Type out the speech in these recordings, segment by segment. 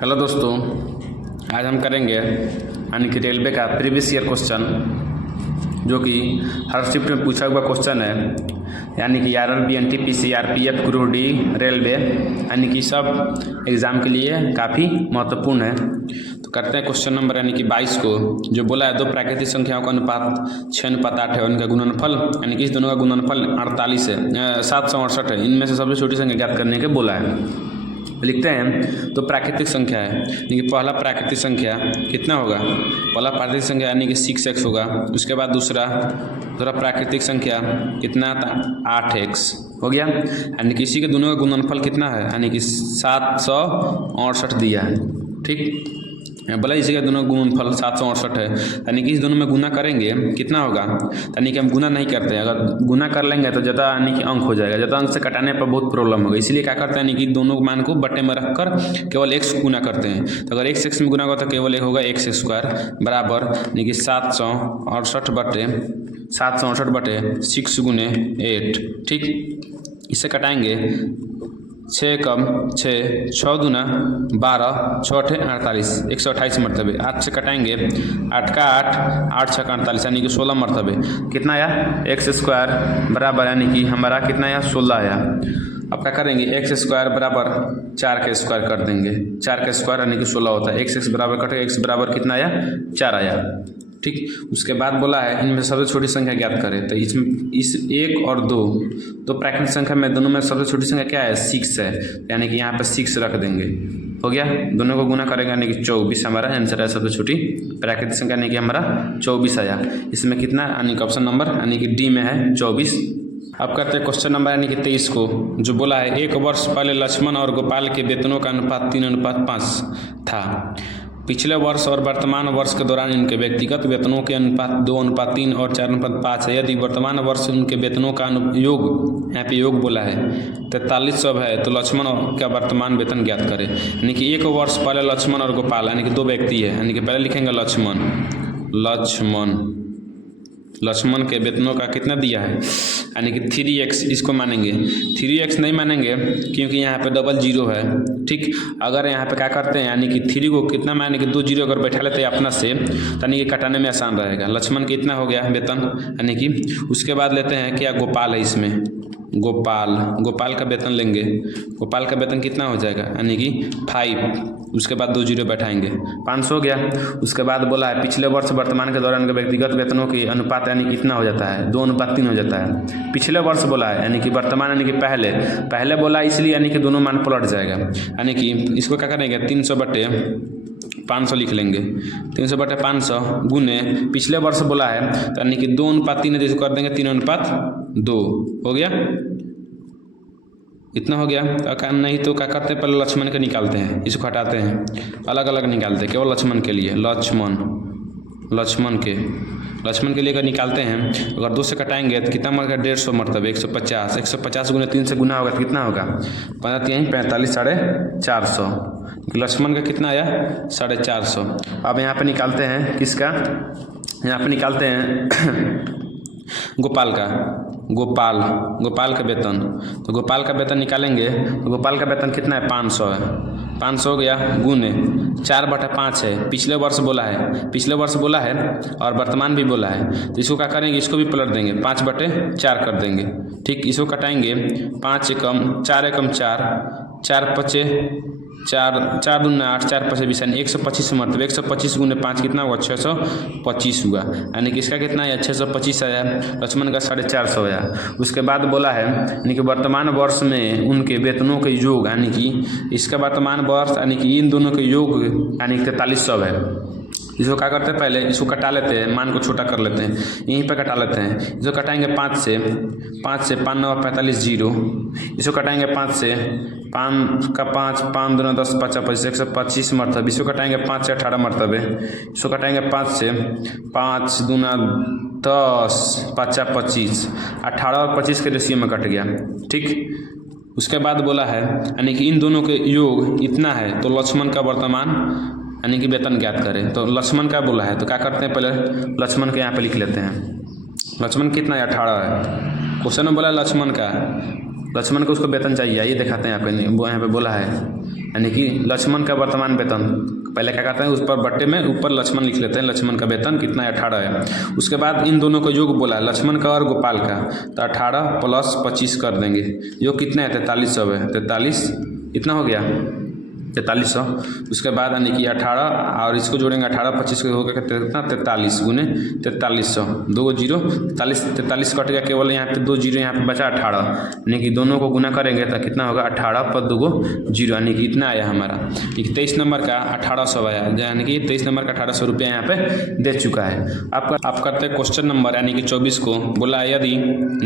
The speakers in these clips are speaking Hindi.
हेलो दोस्तों, आज हम करेंगे यानी कि रेलवे का प्रीवियस ईयर क्वेश्चन, जो कि हर शिफ्ट में पूछा हुआ क्वेश्चन है। यानी कि RRB, NTPC, CRPF, group D, railway यानी कि सब एग्ज़ाम के लिए काफ़ी महत्वपूर्ण है। तो करते हैं क्वेश्चन नंबर यानी कि 22 को, जो बोला है दो प्राकृतिक संख्याओं का अनुपात 6:8 है, उनका गुणनफल यानी कि इस दोनों का गुणनफल 48 है, 768 है। इनमें से सबसे छोटी संख्या ज्ञात करने के बोला है। लिखते हैं तो प्राकृतिक संख्या है, यानी कि पहला प्राकृतिक संख्या कितना होगा। पहला प्राकृतिक संख्या यानी कि 6x होगा। उसके बाद दूसरा प्राकृतिक संख्या कितना था, 8x हो गया। यानी कि इसी के दोनों का गुणनफल कितना है, यानी कि 768 दिया है। ठीक, बोला इसी का दोनों गुणनफल 768 है। यानी कि इस दोनों में गुना करेंगे कितना होगा, यानी कि हम गुना नहीं करते हैं। अगर गुना कर लेंगे तो ज़्यादा यानी कि अंक हो जाएगा, ज़्यादा अंक से कटाने पर बहुत प्रॉब्लम होगा। इसलिए क्या करते हैं, यानी कि दोनों मान को बट्टे में रखकर केवल x गुना करते हैं। तो अगर x में गुना होगा तो केवल एक होगा x² बराबर यानी कि 768 बटे 6 गुने 8। ठीक, इसे कटाएंगे 6 कम 6, 6 दूना 12, 6 48, 128 मरतबे। 8 से कटाएंगे 8 का 8, 8 6 48 यानी कि 16 मरतबे। कितना आया, x² बराबर यानी कि हमारा कितना आया, 16 आया। अब क्या करेंगे, x² बराबर 4 का स्क्वायर कर देंगे। 4 का स्क्वायर यानी कि 16 होता है। x बराबर कटे, x बराबर कितना आया, 4 आया। ठीक, उसके बाद बोला है इनमें सबसे छोटी संख्या ज्ञात करें। तो इसमें इस 1 और 2 प्राकृतिक संख्या में दोनों में सबसे छोटी संख्या क्या है, 6 है। यानी कि यहाँ पर 6 रख देंगे, हो गया। दोनों को गुना करेंगे यानी कि 24 हमारा आंसर है। सबसे छोटी प्राकृतिक संख्या यानी कि हमारा 24 आया। इसमें कितना, यानी कि ऑप्शन नंबर यानी कि डी में है 24। अब करते हैं क्वेश्चन नंबर यानी कि 23 को, जो बोला है 1 वर्ष पहले लक्ष्मण और गोपाल के वेतनों का अनुपात 3:5 था। पिछले वर्ष और वर्तमान वर्ष के दौरान इनके व्यक्तिगत वेतनों के अनुपात 2:3 और 4:5 है। यदि वर्तमान वर्ष उनके वेतनों का योग, यहाँ पे योग बोला है, 4300 है, तो लक्ष्मण का वर्तमान वेतन ज्ञात करें। यानी कि 1 वर्ष पहले लक्ष्मण और गोपाल यानी कि 2 व्यक्ति है। यानी कि पहले लिखेंगे लक्ष्मण के वेतनों का कितना दिया है, यानी कि 3x इसको मानेंगे। 3x नहीं मानेंगे क्योंकि यहाँ पे डबल जीरो है। ठीक, अगर यहाँ पे क्या करते हैं, यानी कि 3 को कितना माने कि 2 जीरो अगर बैठा लेते हैं अपना से, यानी कि कटाने में आसान रहेगा। लक्ष्मण के इतना हो गया वेतन, यानी कि उसके बाद लेते हैं क्या, गोपाल है इसमें, गोपाल का वेतन लेंगे। गोपाल का वेतन कितना हो जाएगा, यानी कि 5, उसके बाद 2 जीरो बैठाएंगे, 500 हो गया। उसके बाद बोला है पिछले वर्ष वर्तमान के दौरान के व्यक्तिगत वेतनों की अनुपात यानी कि इतना हो जाता है, 2:3 हो जाता है। पिछले वर्ष बोला है यानी कि वर्तमान यानी कि पहले बोला, इसलिए यानी कि दोनों मान पलट जाएगा। यानी कि इसको क्या करेंगे, 300/500 लिख लेंगे। 300/500 गुने पिछले वर्ष बोला है, तो यानी कि 2:3 है, जिसको कर देंगे 3:2 हो गया। इतना हो गया। नहीं तो क्या करते हैं, पहले लक्ष्मण के निकालते हैं, इसको हटाते हैं, अलग अलग निकालते हैं केवल लक्ष्मण के लिए। लक्ष्मण के लिए अगर निकालते हैं, अगर 2 से कटाएंगे तो कितना मरता है, 150 मरतबे 150। 150 गुने 3 से गुना होगा तो कितना होगा, 45, 450। लक्ष्मण का कितना आया, 450। अब यहाँ पे निकालते हैं किसका, यहाँ पे निकालते हैं गोपाल का वेतन। तो गोपाल का वेतन निकालेंगे तो गोपाल का वेतन कितना है, 500 है। 500 हो गया गुने 4/5 है। पिछले वर्ष बोला है और वर्तमान भी बोला है, तो इसको क्या करेंगे, इसको भी पलट देंगे, 5/4 कर देंगे। ठीक, इसको कटाएंगे 5 एकम 4 एकम 4, 4 पचे 4 दूना 8, 4 पचे 20, 125 मरतबे। 125 गुने 5 कितना हुआ, 625 हुआ। यानी कि इसका कितना है, 625 आया। लक्ष्मण का 450 आया। उसके बाद बोला है यानी कि वर्तमान वर्ष में उनके वेतनों के योग, यानी कि इसका वर्तमान वर्ष यानी कि इन दोनों के योग यानी 4300 है। इसको क्या करते हैं, पहले इसको कटा लेते हैं, मान को छोटा कर लेते हैं, यहीं पर कटा लेते हैं। इसको कटाएंगे 5 से 5 9 45 जीरो। इसको कटाएंगे 5 से 5 का 5, 5 दूना 10, 5 25, 125 मरतबे। इसको कटाएंगे 5 से 18 मरतबे। इसको कटाएंगे 5 से 5 दूना 10, 5 25, 18 और 25 के रेशियो में कट गया। ठीक, उसके बाद बोला है यानी कि इन दोनों के योग इतना है, तो लक्ष्मण का वर्तमान यानी कि वेतन ज्ञात करें। तो लक्ष्मण का बोला है, तो क्या करते हैं, पहले लक्ष्मण के यहाँ पे लिख लेते हैं। लक्ष्मण कितना है, 18 है। क्वेश्चन में बोला लक्ष्मण का, लक्ष्मण को उसको वेतन चाहिए, आइए दिखाते हैं यहाँ पे बोला है, यानी कि लक्ष्मण का वर्तमान वेतन। पहले क्या करते हैं, उस पर बट्टे में ऊपर लक्ष्मण लिख लेते हैं, लक्ष्मण का वेतन कितना है 18 है। उसके बाद इन दोनों का योग बोला है, लक्ष्मण का और गोपाल का, तो 18 प्लस 25 कर देंगे, जो कितना है 4300 है, 43 इतना हो गया 4300। उसके बाद यानी कि 18 और इसको जोड़ेंगे 18 25 को होगा कितना 43 गुने 4300, 2 जीरो 43 कट गया, केवल यहाँ पे 2 जीरो यहाँ पे बचा 18, यानी कि दोनों को गुना करेंगे तो कितना होगा 18 पर 2 जीरो, यानी कि इतना आया हमारा, 23 नंबर का 1800 आया, यानी कि 23 नंबर का 1800 रुपया यहाँ पे दे चुका है। आप करते हैं क्वेश्चन नंबर यानी कि 24 को। बोला यदि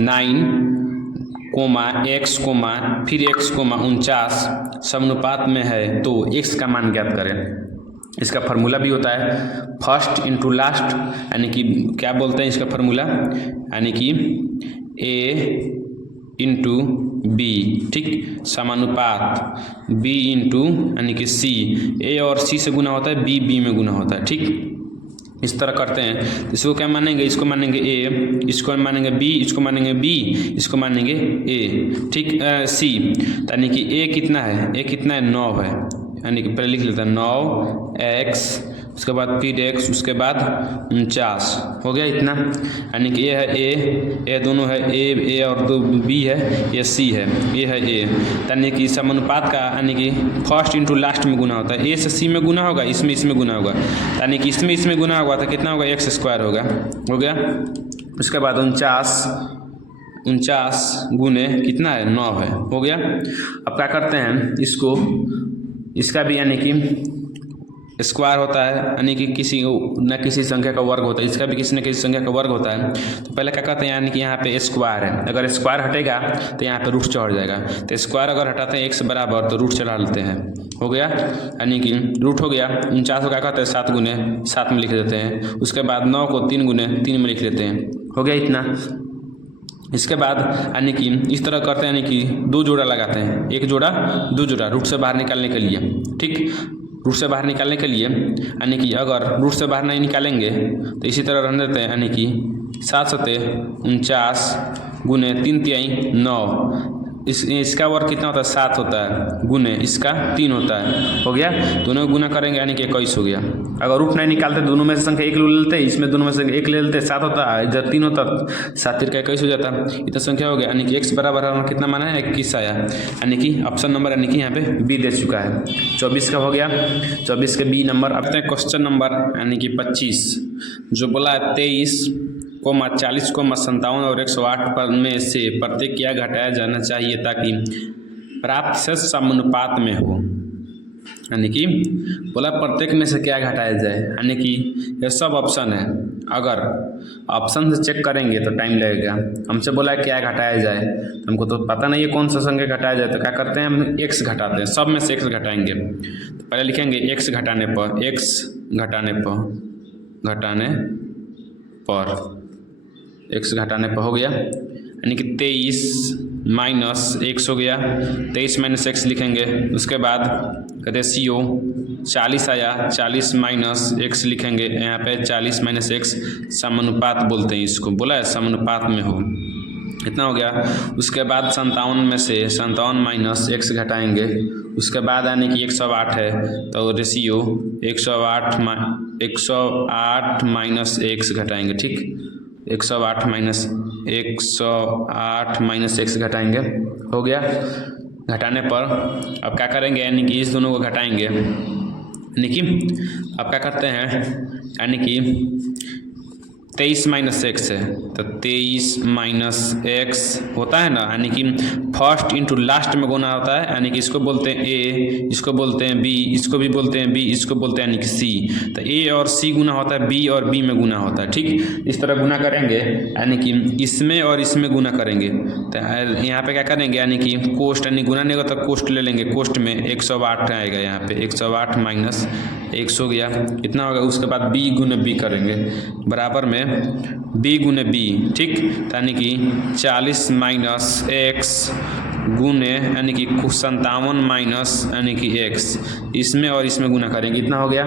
9, x, फिर x, 49 समानुपात में है तो x का मान ज्ञात करें। इसका फार्मूला भी होता है फर्स्ट इंटू लास्ट, यानी कि क्या बोलते हैं इसका फार्मूला, यानी कि a इंटू बी, ठीक, समानुपात b इंटू यानी कि c, a और c से गुना होता है, b में गुना होता है, ठीक, इस तरह करते हैं। इसको क्या मानेंगे, इसको मानेंगे a, इसको मानेंगे b, इसको मानेंगे b, इसको मानेंगे a, ठीक, c, यानी कि a कितना है, a कितना है 9 है, यानी कि पहले लिख लेते हैं 9x, उसके बाद फिर x, उसके बाद 49 हो गया इतना, यानी कि ये है a दोनों है a और 2 b है, ये c है, ये है a, यानी कि समानुपात का यानी कि फर्स्ट इंटू लास्ट में गुना होता है, a से c में गुना होगा, इसमें गुना होगा, यानी कि इसमें गुना होगा तो कितना होगा x स्क्वायर होगा, हो गया। उसके बाद 49 गुने कितना है 9 है, हो गया। अब क्या करते हैं इसको, इसका भी यानी कि स्क्वायर होता है, यानी कि किसी न किसी संख्या का वर्ग होता है, इसका भी किसी न किसी संख्या का वर्ग होता है। तो पहले क्या कहते हैं, यानी कि यहाँ पे स्क्वायर है, अगर स्क्वायर हटेगा तो यहाँ पे रूट चढ़ जाएगा, तो स्क्वायर अगर हटाते हैं x बराबर तो रूट चढ़ा लेते हैं, हो गया, यानी कि रूट हो गया। 49 को क्या कहते हैं 7 गुने 7 में लिख देते हैं, उसके बाद 9 को 3 गुने 3 में लिख लेते हैं, हो गया इतना। इसके बाद यानी कि इस तरह करते हैं, यानी कि 2 जोड़ा लगाते हैं, 1 जोड़ा 2 जोड़ा रूट से बाहर निकालने के लिए, ठीक, रूट से बाहर निकालने के लिए, यानी कि अगर रूट से बाहर नहीं निकालेंगे तो इसी तरह रहने देते हैं, यानी कि 7 सते 49 गुने 3 तिहाई 9, इसका वर्ग कितना होता है 7 होता है, गुने इसका 3 होता है, हो गया, दोनों गुना करेंगे यानी कि 21 हो गया। अगर रूट नहीं निकालते दोनों में से संख्या 1 ले लेते, इसमें दोनों में से 1 ले लेते, 7 होता है, इधर 3 होता, 7 3 का 21 हो जाता, इतना संख्या हो गया, यानी कि x बराबर कितना माना है 21 आया, यानी कि ऑप्शन नंबर यानी कि यहाँ पे बी दे चुका है। 24 का हो गया, 24 के बी नंबर। अब क्वेश्चन नंबर यानी कि 25 जो बोला है 23, 40, 57 और 108 पर में से प्रत्येक क्या घटाया जाना चाहिए ताकि प्राप्त से समानुपात में हो, यानी कि बोला प्रत्येक में से क्या घटाया जाए, यानी कि ये सब ऑप्शन है, अगर ऑप्शन से चेक करेंगे तो टाइम लगेगा। हमसे बोला है क्या घटाया जाए, हमको तो पता नहीं है कौन सा संख्या घटाया जाए, तो क्या करते हैं हम x घटाते हैं, सब में से x घटाएंगे, तो पहले लिखेंगे x घटाने पर, x घटाने पर हो गया, यानी कि 23 माइनस x हो गया, 23 माइनस x लिखेंगे, उसके बाद कहते हैं CO 40 आया, 40 माइनस x लिखेंगे, यहाँ पे 40 माइनस x समानुपात बोलते हैं इसको, बोला है समानुपात में हो, इतना हो गया। उसके बाद 57 में से 57 माइनस x घटाएंगे, उसके बाद यानी कि 108 है तो रेशियो 108 माइनस x घटाएंगे, ठीक, 108 माइनस x घटाएंगे, हो गया। घटाने पर अब क्या करेंगे, यानी कि इस दोनों को घटाएंगे, यानी कि अब क्या करते हैं, यानी कि 23 माइनस x है तो 23 माइनस x होता है ना, यानी कि फर्स्ट इंटू लास्ट में गुना होता है, यानी कि इसको बोलते हैं a, इसको बोलते हैं b, इसको भी बोलते हैं b, इसको बोलते हैं यानी कि c, तो a और c गुना होता है b और b में गुना होता है, ठीक, इस तरह गुना करेंगे, यानी कि इसमें और इसमें गुना करेंगे, तो यहाँ पे क्या करेंगे, यानी कि कोष्ट, यानी गुना नहीं होगा तो कोष्ट ले लेंगे, कोष्ट में 108 आएगा, यहाँ पे 108 माइनस x हो गया, इतना होगा। उसके बाद b गुने b करेंगे, बराबर में b गुने b, ठीक, यानी कि 40 माइनस x गुने यानी कि 57 माइनस यानी कि x, इसमें और इसमें गुना करेंगे, इतना हो गया।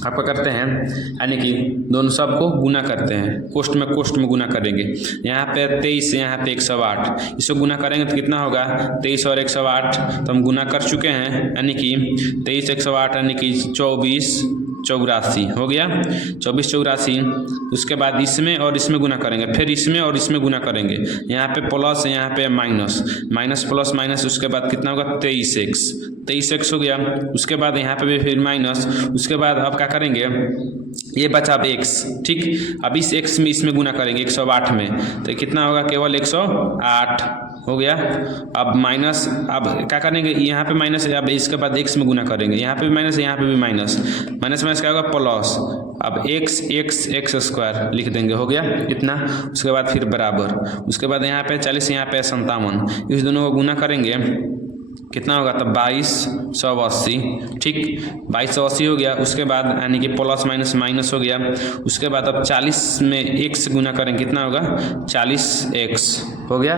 आपका करते हैं, यानी कि दोनों सब को गुना करते हैं, कोष्ठ में गुना करेंगे। यहाँ पे 23, यहाँ पे 108, इसको गुना करेंगे तो कितना होगा 23 और 108, तो हम गुना कर चुके हैं, यानी कि 23 108 यानी कि 24 84 हो गया, 24 84। उसके बाद इसमें और इसमें गुना करेंगे, फिर इसमें और इसमें गुना करेंगे, यहाँ पे प्लस यहाँ पे माइनस, माइनस प्लस माइनस, उसके बाद कितना होगा 23x हो गया। उसके बाद यहाँ पे भी फिर माइनस, उसके बाद अब क्या करेंगे, ये बचा अब x, ठीक। अब इस x में इसमें गुना करेंगे 108 में, तो कितना होगा केवल 108 हो गया। अब माइनस, अब क्या करेंगे, यहाँ पे माइनस है, अब इसके बाद x में गुना करेंगे, यहाँ पे भी माइनस, यहाँ पे भी माइनस, माइनस माइनस क्या होगा प्लस, अब x स्क्वायर लिख देंगे, हो गया इतना। उसके बाद फिर बराबर, उसके बाद यहाँ पे 40, यहाँ पे 57, इस दोनों को गुना करेंगे, कितना होगा तब 2280, ठीक, 2280 हो गया। उसके बाद यानी कि प्लस माइनस माइनस हो गया। उसके बाद अब 40 में x से गुना करेंगे, कितना होगा 40x हो गया,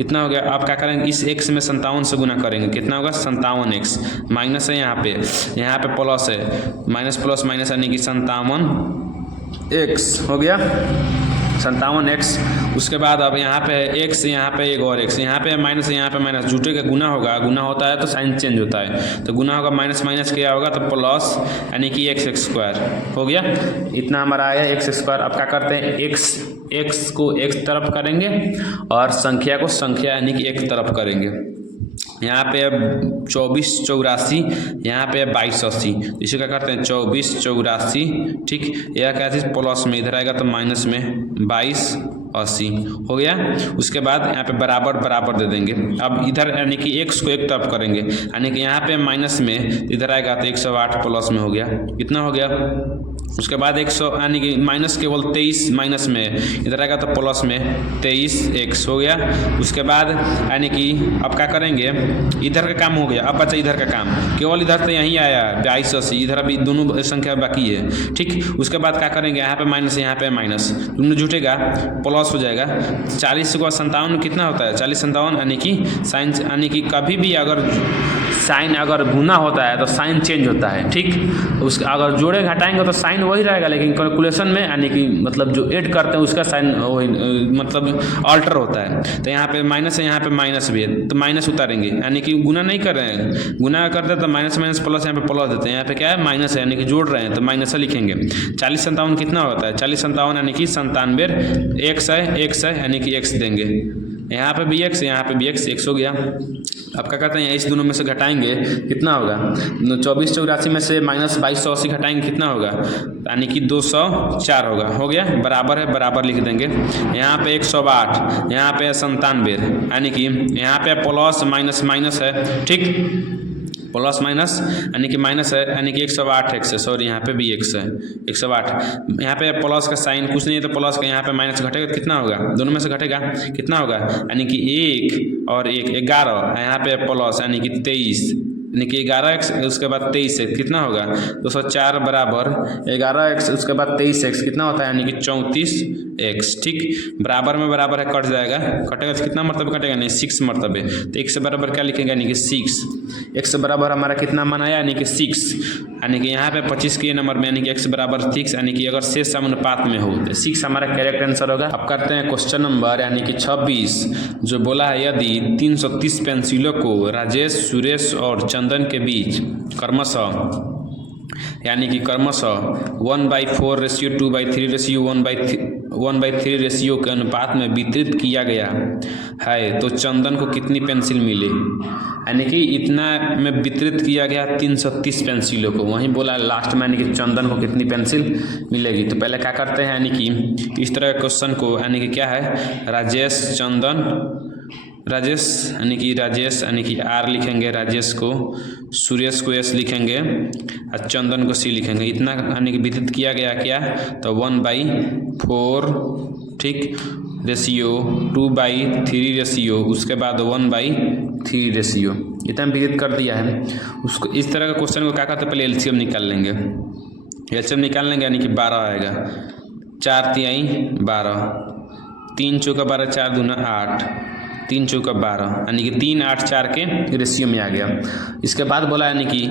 इतना हो गया। आप क्या करेंगे, इस x में 57 से गुना करेंगे, कितना होगा 57x, माइनस है यहाँ पे प्लस है, माइनस प्लस माइनस यानी कि 57x हो गया, 57x। उसके बाद अब यहाँ पे x, यहाँ पे एक और x, यहाँ पे माइनस जुटे का गुना होगा, गुना होता है तो साइन चेंज होता है, तो गुना होगा माइनस माइनस क्या होगा तो प्लस, यानी कि x स्क्वायर हो गया, इतना हमारा आया x स्क्वायर। अब क्या करते हैं, x को एक तरफ करेंगे और संख्या को संख्या यानी कि एक तरफ करेंगे। यहाँ पे 24 84, यहाँ पे 2280, इसे क्या करते हैं 24 84, ठीक, यह क्या चीज़ प्लस में इधर आएगा तो माइनस में 2280 हो गया। उसके बाद यहाँ पे बराबर बराबर दे देंगे। अब इधर यानी कि x को एक तरफ करेंगे, यानी कि यहाँ पे माइनस में इधर आएगा तो 108 प्लस में हो गया, कितना हो गया। उसके बाद 100 यानी कि माइनस केवल 23 माइनस में, इधर आएगा तो प्लस में 23x हो गया। उसके बाद यानी कि अब क्या करेंगे, इधर का काम हो गया, अब बचा इधर का काम, केवल इधर तो यहीं आया 2280, इधर अभी दोनों संख्या बाकी है, ठीक। उसके बाद क्या करेंगे, यहाँ पे माइनस यहाँ पे माइनस, दोनों जुटेगा प्लस हो जाएगा। 40 को 57 कितना होता है 40 57, यानी कि साइन, यानी कि कभी भी अगर साइन अगर गुना होता है तो साइन चेंज होता है, ठीक। उस अगर जोड़े घटाएंगे तो साइन वही रहेगा, लेकिन कैलकुलेशन में यानी कि मतलब जो ऐड करते हैं उसका साइन वही मतलब अल्टर होता है। तो यहाँ पे माइनस है, यहाँ पे माइनस भी है, तो माइनस उतारेंगे, यानी कि गुना नहीं कर रहे हैं, गुना करते हैं तो माइनस माइनस प्लस, यहाँ पे प्लस देते हैं, यहाँ पे क्या है माइनस है, यानी कि जोड़ रहे हैं तो माइनस लिखेंगे। 40 57 कितना होता है 40 57 यानी कि 97 x है यानी कि x देंगे, यहाँ पे भी x, यहाँ पे भी x हो गया। अब क्या करते हैं, इस दोनों में से घटाएंगे, कितना होगा 24 84 में से माइनस 2280 घटाएंगे, कितना होगा यानी कि 204 होगा, हो गया। बराबर है, बराबर लिख देंगे। यहाँ पे 108, यहाँ पे 97, यानी कि यहाँ पे प्लस माइनस माइनस है, ठीक, प्लस माइनस यानी कि माइनस है, यानी कि 108x है, सॉरी यहाँ पे भी x है 108, यहाँ पे प्लस का साइन कुछ नहीं है तो प्लस का, यहाँ पे माइनस घटेगा तो कितना होगा, दोनों में से घटेगा कितना होगा, यानी कि 1 और 1 11, यहाँ पे प्लस यानी कि 23, यानी कि 11x, उसके बाद 23x कितना होगा 204 बराबर 11x, उसके बाद 23x कितना होता है, यानी कि 34x, ठीक। बराबर में बराबर है, कट जाएगा, कटेगा तो कितना मरतबे कटेगा, नहीं 6 मरतबे, तो x से बराबर क्या लिखेंगे, यानी कि 6, x से बराबर हमारा कितना मान आया, यानी कि 6, यानी कि यहाँ पे 25 के नंबर में, यानी कि x बराबर 6, यानी कि अगर शेष समानुपात में हो तो 6 हमारा करेक्ट आंसर होगा। अब करते हैं क्वेश्चन नंबर यानी कि 26, जो बोला है यदि 330 पेंसिलों को राजेश, सुरेश और चंदन के बीच क्रमशः यानी कि क्रमशः 1/4 2/3 1/3 रेशियो के अनुपात में वितरित किया गया है तो चंदन को कितनी पेंसिल मिले, यानी कि इतना में वितरित किया गया 330 पेंसिलों को, वहीं बोला लास्ट में यानी कि चंदन को कितनी पेंसिल मिलेगी। तो पहले क्या करते हैं, यानी कि इस तरह के क्वेश्चन को, यानी कि क्या है राजेश चंदन, राजेश यानी कि R लिखेंगे, राजेश को, सुरेश को S लिखेंगे और चंदन को C लिखेंगे। इतना यानी कि वितरित किया गया क्या, तो 1/4, ठीक, रेशियो 2/3 रेशियो, उसके बाद 1/3 रेशियो, इतना वितरित कर दिया है उसको। इस तरह का क्वेश्चन को क्या करते हैं, पहले एलसीएम निकाल लेंगे, एलसीएम निकाल लेंगे, यानी कि 12 आएगा, 4 × 3 = 12, 3 × 4 = 12, 4 × 2 = 8, 3 चौका 12 यानी कि 3 8 4 के रेशियो में आ गया। इसके बाद बोला यानी कि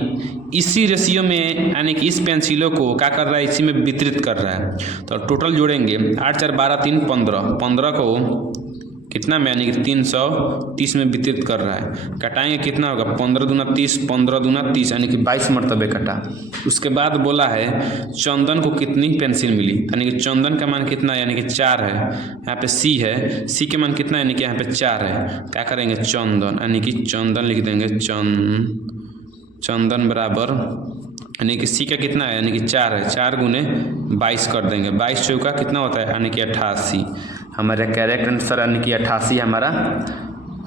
इसी रेशियो में यानी कि इस पेंसिलों को क्या कर रहा है, इसी में वितरित कर रहा है। तो टोटल जोड़ेंगे 8 4 12 3 15, 15 को कितना में यानी कि 330 में वितरित कर रहा है। कटाएंगे कितना होगा, 15 दूना 30, 15 दूना 30 यानी कि 22 मरतबे कटा। उसके बाद बोला है चंदन को कितनी पेंसिल मिली, यानी कि चंदन का मान कितना है, यानी कि 4 है। यहाँ पे सी है, सी के मान कितना है, यानी कि यहाँ पे 4 है। क्या करेंगे, चंदन यानी कि चंदन लिख देंगे, चंदन बराबर यानी कि सी का कितना है, यानी कि 4 है, 4 गुने 22 कर देंगे। 22 चौका कितना होता है, यानी कि 88। हमारा करेक्ट आंसर यानी कि 88 हमारा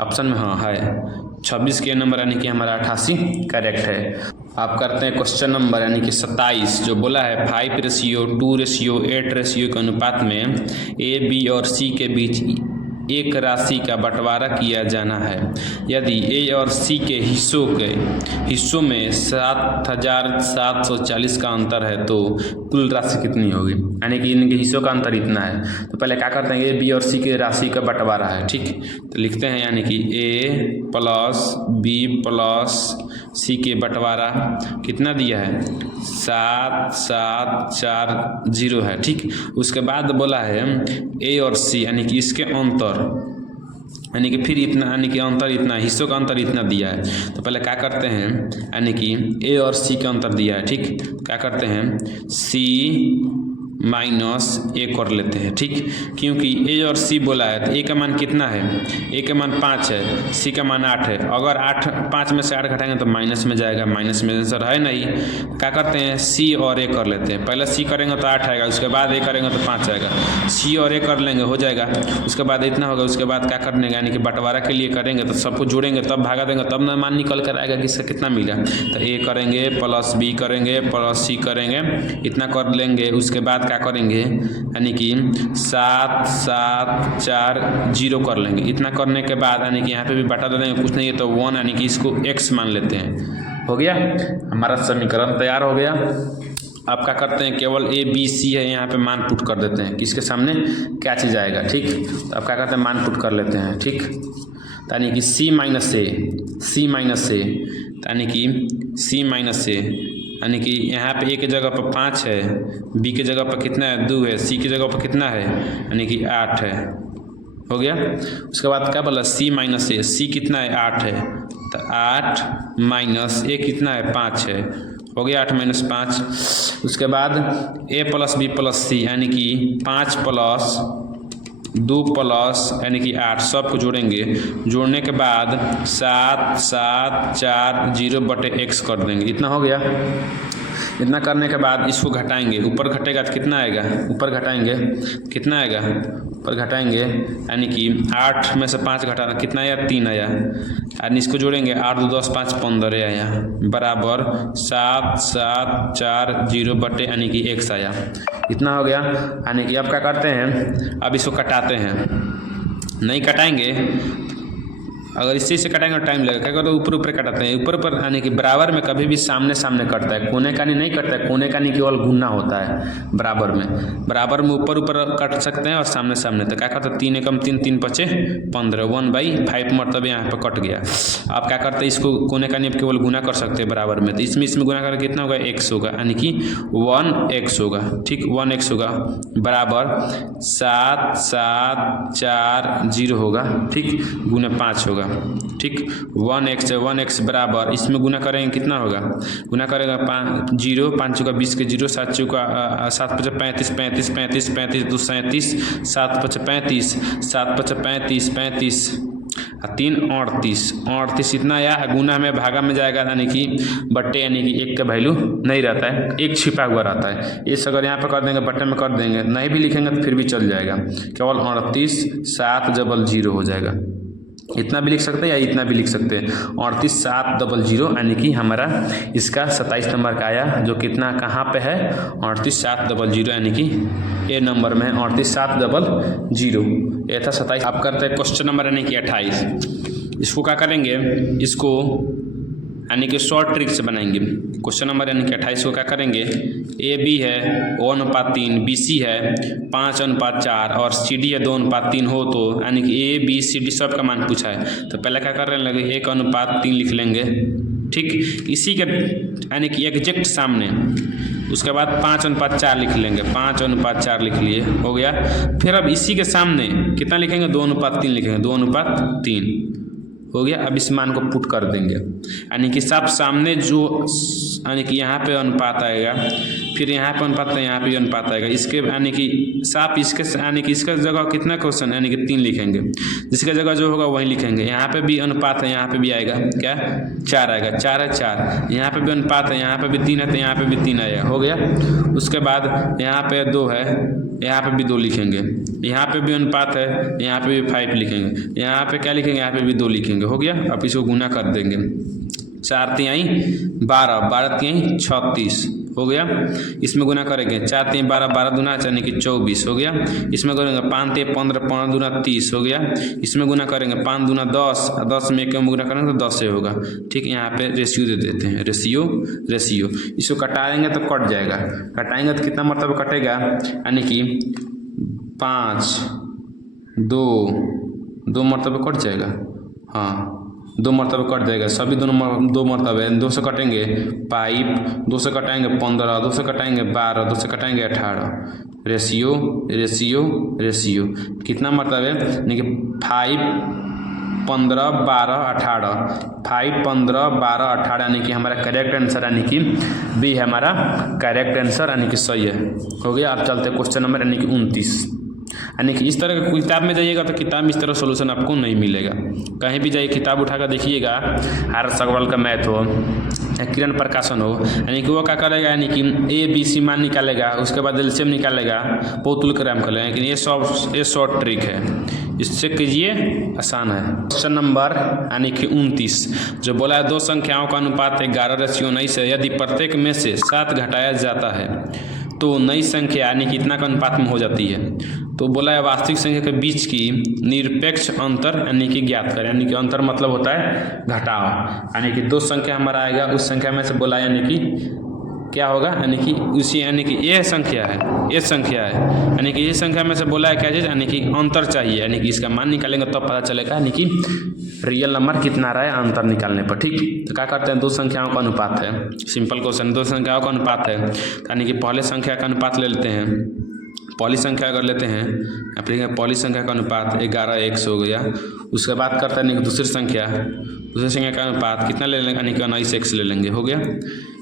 ऑप्शन में हाँ है। 26 के नंबर यानी कि हमारा 88 करेक्ट है। आप करते हैं क्वेश्चन नंबर यानी कि 27, जो बोला है 5:2:8 के अनुपात में ए बी और सी के बीच एक राशि का बंटवारा किया जाना है। यदि ए और सी के हिस्सों में 7,740 का अंतर है तो कुल राशि कितनी होगी, यानी कि इनके हिस्सों का अंतर इतना है। तो पहले क्या करते हैं, ए बी और सी के राशि का बंटवारा है, ठीक। तो लिखते हैं यानी कि ए प्लस बी प्लस सी के बंटवारा कितना दिया है, 7,740 है, ठीक। उसके बाद बोला है ए और सी यानी कि इसके अंतर यानी कि फिर इतना यानी कि अंतर इतना, हिस्सों का अंतर इतना दिया है। तो पहले क्या करते हैं, यानी कि ए और सी का अंतर दिया है, ठीक। क्या करते हैं, सी माइनस ए कर लेते हैं, ठीक। क्योंकि ए और सी बोला है तो ए का मान कितना है, ए का मान 5 है, सी का मान 8 है। अगर 5 में से 8 घटाएंगे तो माइनस में जाएगा, माइनस में आंसर है नहीं। क्या करते हैं, सी और ए कर लेते हैं। पहले सी करेंगे तो 8 आएगा, उसके बाद ए करेंगे तो 5 आएगा। सी और ए कर लेंगे, हो जाएगा। उसके बाद इतना होगा। उसके बाद क्या करने का, यानी कि बंटवारा के लिए करेंगे तो सबको जोड़ेंगे तब भागा देंगे, तब ना मान निकल कर आएगा कि इसका कितना मिला। तो ए करेंगे प्लस बी करेंगे प्लस सी करेंगे, इतना कर लेंगे। उसके बाद क्या करेंगे, यानी कि 7,740 कर लेंगे। इतना करने के बाद यानी कि यहाँ पे भी बटा दे देंगे, कुछ नहीं है तो 1 यानी कि इसको x मान लेते हैं। हो गया, हमारा समीकरण तैयार हो गया। अब क्या करते हैं, केवल ए बी सी है, यहाँ पे मान पुट कर देते हैं, किसके सामने क्या चीज़ आएगा, ठीक। तो अब क्या करते हैं, मान पुट कर लेते हैं, ठीक। यानी कि सी माइनस ए, यानी कि सी माइनस ए, यानी कि यहाँ पे ए के जगह पर 5 है, बी के जगह पर कितना है, 2 है, सी की जगह पर कितना है, यानी कि 8 है। हो गया। उसके बाद क्या बोला, सी माइनस ए, सी कितना है, 8 है, तो 8 माइनस ए कितना है, 5 है। हो गया, 8 माइनस 5। उसके बाद ए प्लस बी प्लस सी, यानी कि 5 प्लस 2 प्लस यानी कि 8, सबको जोड़ेंगे। जोड़ने के बाद 7,740/x कर देंगे, इतना हो गया। इतना करने के बाद इसको घटाएंगे, ऊपर घटेगा तो कितना आएगा, ऊपर घटाएंगे कितना आएगा, ऊपर घटाएंगे यानी कि 8 में से 5 घटाना कितना आया, 3 आया। यानी इसको जोड़ेंगे, 8 2 10 5 15 आया, बराबर 7,740 यानी कि x आया। इतना हो गया। यानी कि अब क्या करते हैं, अब इसको कटाते हैं। नहीं कटाएंगे, अगर इसी से कटाएंगे तो टाइम लगेगा। क्या करते हैं, ऊपर ऊपर कटाते हैं, ऊपर ऊपर यानी कि बराबर में कभी भी सामने सामने कटता है, कोने का नहीं कटता है। कोने का नहीं केवल गुना होता है, बराबर में ऊपर ऊपर कट सकते हैं और सामने सामने। तो क्या करते हैं, 3 एकम 3, 3 पचे 15, 1/5 मरतबे यहाँ पर कट गया। आप क्या करते हैं, इसको कोने का नहीं केवल गुना कर सकते हैं बराबर में। तो इसमें गुना करके कितना होगा, x होगा, यानी कि 1x होगा, ठीक। 1x होगा बराबर 7,740 होगा, ठीक, गुना 5 होगा, ठीक। 1x बराबर, इसमें गुना करेंगे कितना होगा, गुना करेगा 0 5 चौका 20 के 0, 7 चौका 7 5 35 35 35 35 2 37, 7 5 35 7 5 35 35 3 38 इतना आया। गुना में भागा में जाएगा, यानी कि बट्टे, यानी कि 1 का वैल्यू नहीं रहता है, 1 छिपा हुआ रहता है। इस अगर यहाँ पर कर देंगे, बट्टे में कर देंगे, नहीं भी लिखेंगे तो फिर भी चल जाएगा, केवल 38,700 हो जाएगा। इतना भी लिख सकते हैं या इतना भी लिख सकते हैं, 38,700 यानी कि हमारा इसका 27 नंबर का आया, जो कितना कहाँ पे है, 38,700 यानी कि ए नंबर में है 38,700, ये था 27। आप करते हैं क्वेश्चन नंबर यानी कि 28। इसको क्या करेंगे, इसको यानी कि शॉर्ट ट्रिक से बनाएंगे। क्वेश्चन नंबर यानी कि 28 को क्या करेंगे, ए बी है 1:3, बी सी है 5:4 और सी डी है 2:3 हो तो यानी कि ए बी सी डी सब का मान पूछा है। तो पहले क्या कर रहे हैं, 1:3 लिख लेंगे। ठीक, इसी के यानी कि एग्जैक्ट सामने उसके बाद 5:4 लिख लेंगे, 5:4 लिख लिए, हो गया। फिर अब इसी के सामने कितना लिखेंगे, 2:3 लिखेंगे, 2:3 हो गया। अब इस मान को पुट कर देंगे, यानी कि सब सामने जो यानी कि यहाँ पे अनुपात आएगा, फिर यहाँ पे अनुपात, यहाँ पे अनुपात आएगा, इसके यानी कि साफ इसके यानी कि इसका जगह कितना क्वेश्चन यानी कि 3 लिखेंगे, जिसका जगह जो होगा वही लिखेंगे। यहाँ पे भी अनुपात है, यहाँ पे भी आएगा क्या 4 आएगा, 4 है 4, यहाँ पे भी अनुपात है, यहाँ पे भी 3 है तो यहाँ पे भी 3 आएगा, हो गया। उसके बाद यहाँ पे 2 है, यहाँ पे भी 2 लिखेंगे, यहाँ पे भी अनुपात है, यहाँ पे भी 5 लिखेंगे, यहाँ पे क्या लिखेंगे, यहाँ पे भी 2 लिखेंगे, हो गया। अब इसको गुना कर देंगे, 4 तिहाई 12, 12 तिहाई 36 हो गया। इसमें गुना करेंगे 4 तिहाई 12, 12 दूना यानी कि 24 हो गया। इसमें करेंगे 5 तिहाई 15, 15 दूना 30 हो गया। इसमें गुना करेंगे 5 दूना 10, 10 में 1 गुना करेंगे तो 10 से होगा। ठीक, यहाँ पे रेशियो दे देते हैं, रेशियो इसको कटाएंगे तो कट जाएगा, कटाएंगे तो कितना मतलब कटेगा, यानी कि 5 2 मरतबे कट जाएगा, हाँ 2 मरतबे कट जाएगा, सभी दोनों 2 मरतबे, 2 से कटेंगे 5, 2 से कटाएंगे 15, 2 से कटाएंगे 12, 2 से कटाएंगे 18, रेशियो कितना मतलब है, यानी कि 5 15 12 18, 5 15 12 18 यानी कि हमारा करेक्ट आंसर यानी कि बी है हमारा करेक्ट आंसर, यानी कि सही है, हो गया। अब चलते क्वेश्चन नंबर यानी कि 29, यानी कि इस तरह का किताब में जाइएगा तो किताब में इस तरह सोल्यूशन आपको नहीं मिलेगा। कहीं भी जाइए किताब उठाकर देखिएगा, आर अग्रवाल का मैथ हो या किरण प्रकाशन हो, यानी कि वो क्या करेगा, यानी कि ए बी सी मान निकालेगा, उसके बाद एलसीएम निकालेगा, पोतुल्यग्राम कर लेगा, लेकिन ये शॉर्ट ट्रिक है, इससे कीजिए आसान है। क्वेश्चन नंबर यानी कि 29 जो बोला है, 2 संख्याओं का अनुपात 11:19 है, यदि प्रत्येक में से 7 घटाया जाता है तो नई संख्या यानी कि इतना का अनुपात में हो जाती है। तो बोला है वास्तविक संख्या के बीच की निरपेक्ष अंतर यानी कि ज्ञात करें, यानी कि अंतर मतलब होता है घटाव, यानी कि 2 संख्या हमारा आएगा, उस संख्या में से बोला यानी कि क्या होगा, यानी कि उसी यानी कि ये संख्या है, यानी कि ये संख्या में से बोला है क्या चीज़, यानी कि अंतर चाहिए, यानी कि इसका मान निकालेंगे तो पता चलेगा यानी कि रियल नंबर कितना रहा है अंतर निकालने पर। ठीक, तो क्या करते हैं, 2 संख्याओं का अनुपात है, सिंपल क्वेश्चन, 2 संख्याओं का अनुपात है, यानी कि पहले संख्या का अनुपात ले लेते हैं, पहली संख्या अगर लेते हैं, पहली संख्या का अनुपात 11:1 हो गया। उसके बाद करते हैं दूसरी संख्या का अनुपात कितना ले लेंगे, यानी कि 19:1 ले लेंगे, हो गया,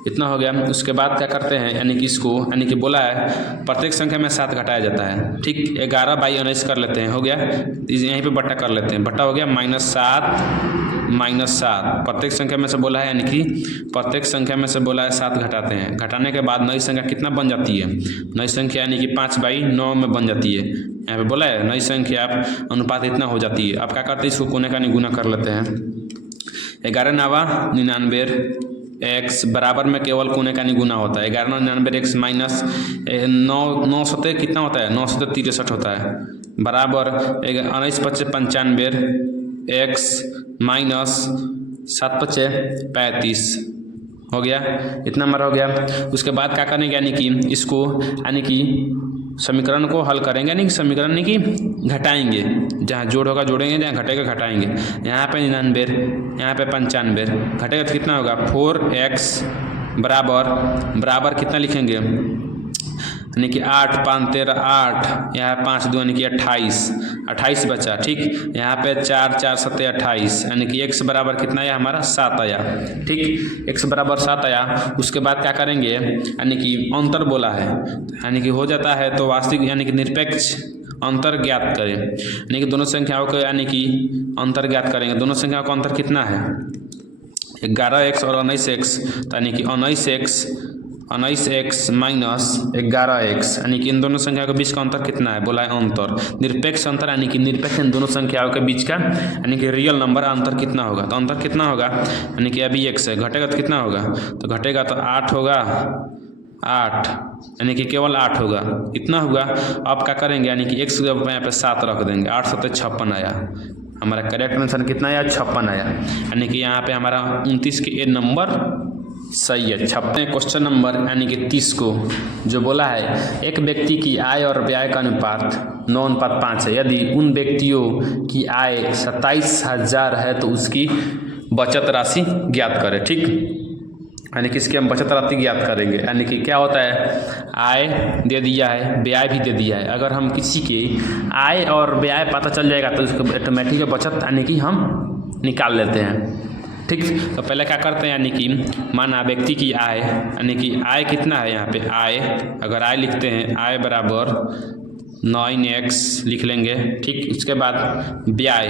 इतना हो गया। उसके बाद क्या करते हैं, यानी कि इसको यानी कि बोला है प्रत्येक संख्या में 7 घटाया जाता है। ठीक, 11/19 कर लेते हैं, हो गया, यहीं पे बट्टा कर लेते हैं, बट्टा हो गया -7 प्रत्येक संख्या में से बोला है, यानी कि प्रत्येक संख्या में से बोला है 7 घटाते हैं, घटाने के बाद नई संख्या कितना बन जाती है, नई संख्या यानी कि 5/9 में बन जाती है। यहाँ पे बोला है नई संख्या अनुपात इतना हो जाती है। आप क्या करते हैं, इसको कोने का गुना कर लेते हैं, 11 9 99 x बराबर में केवल कोने का गुना होता है, 11 99 x माइनस 9 सतह कितना होता है, 9 सतह 63 होता है, बराबर 19 25 95 x माइनस 7 25 35 हो गया, इतना हमारा हो गया। उसके बाद क्या करेंगे, यानी कि इसको यानी कि समीकरण को हल करेंगे, यानी कि समीकरण नहीं कि घटाएंगे, जहाँ जोड़ होगा जोड़ेंगे, जहाँ घटेगा घटाएंगे। यहाँ पे 99, यहाँ पे 95 घटेगा तो कितना होगा, 4x बराबर कितना लिखेंगे, यानी कि 8 5 13 8, यहाँ 5 2 यानी कि 28 बचा। ठीक, यहाँ पे 4 4 7 28, यानी कि x बराबर कितना आया हमारा 7 आया। ठीक, x बराबर 7 आया। उसके बाद क्या करेंगे, यानी कि अंतर बोला है, यानी कि हो जाता है तो वास्तविक यानी कि निरपेक्ष अंतर ज्ञात करें, यानी कि दोनों संख्याओं को यानी कि अंतर ज्ञात करेंगे। दोनों संख्याओं का अंतर कितना है, 11x और 19x, यानी कि 19x माइनस 11x, यानी कि इन दोनों संख्याओं के बीच का अंतर कितना है, बोला है अंतर, निरपेक्ष अंतर, यानी कि निरपेक्ष इन दोनों संख्याओं के बीच का यानी कि रियल नंबर अंतर कितना होगा। तो अंतर कितना होगा, यानी कि अभी x है, घटेगा तो कितना होगा, तो घटेगा तो 8 होगा, 8 यानी कि केवल 8 होगा, इतना होगा। अब क्या करेंगे, यानी कि x यहाँ पे 7 रख देंगे, 8 7 56 आया, हमारा करेक्ट आंसर कितना आया 56 आया, यानी कि यहाँ पे हमारा 29 के ए नंबर सही है। 56 क्वेश्चन नंबर यानी कि 30 को जो बोला है एक व्यक्ति की आय और व्यय का अनुपात 9:5 है। यदि उन व्यक्तियों की आय 27,000 है तो उसकी बचत राशि ज्ञात करें। ठीक, यानी कि इसकी हम बचत राशि ज्ञात करेंगे। यानी कि क्या होता है, आय दे दिया है, व्यय भी दे दिया है। अगर हम किसी के आय और व्यय पता चल जाएगा तो उसको ऑटोमेटिक बचत यानी कि हम निकाल लेते हैं। ठीक, तो पहले क्या करते हैं, यानी कि माना व्यक्ति की आय, यानी कि आय कितना है यहाँ पे आय, अगर आय लिखते हैं आय बराबर 9x लिख लेंगे। ठीक, उसके बाद व्यय,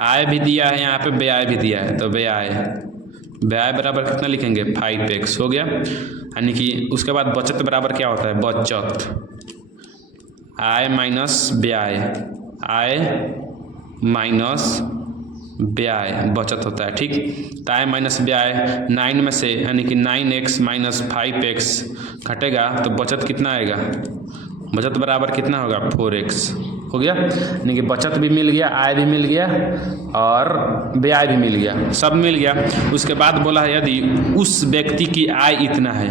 आय भी दिया है यहाँ पे, व्यय भी दिया है, तो व्यय बराबर कितना लिखेंगे 5x हो गया। यानी कि उसके बाद बचत बराबर क्या होता है, बचत आय माइनस व्यय, आय माइनस व्यय बचत होता है। ठीक, तो आय माइनस व्यय 9 में से यानी कि 9x माइनस 5x घटेगा तो बचत कितना आएगा, बचत बराबर कितना होगा 4x हो गया। यानी कि बचत भी मिल गया, आय भी मिल गया और व्यय भी मिल गया, सब मिल गया। उसके बाद बोला है यदि उस व्यक्ति की आय इतना है,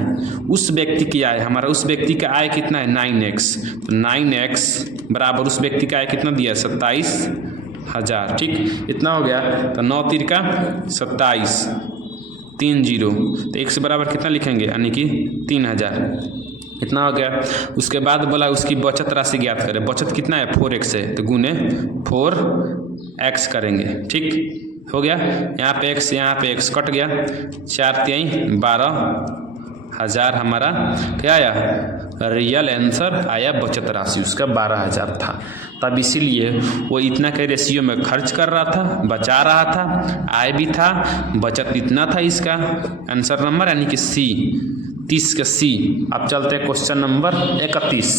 उस व्यक्ति की आय, हमारा उस व्यक्ति का आय कितना है 9x, तो 9x बराबर उस व्यक्ति का आय कितना दिया 27,000। ठीक, इतना हो गया, तो 9 तिरका 27 30, तो x बराबर कितना लिखेंगे यानी कि 3000, इतना हो गया। उसके बाद बोला उसकी बचत राशि ज्ञात करें। बचत कितना है 4x है, तो गुने 4x करेंगे। ठीक हो गया, यहाँ पे x कट गया, 4 × 12,000 हमारा क्या आया, रियल आंसर आया बचत राशि उसका 12,000 था। तब इसीलिए वो इतना के रेशियो में खर्च कर रहा था, बचा रहा था, आय भी था, बचत इतना था। इसका आंसर नंबर यानी कि C 30 का C। अब चलते हैं क्वेश्चन नंबर 31।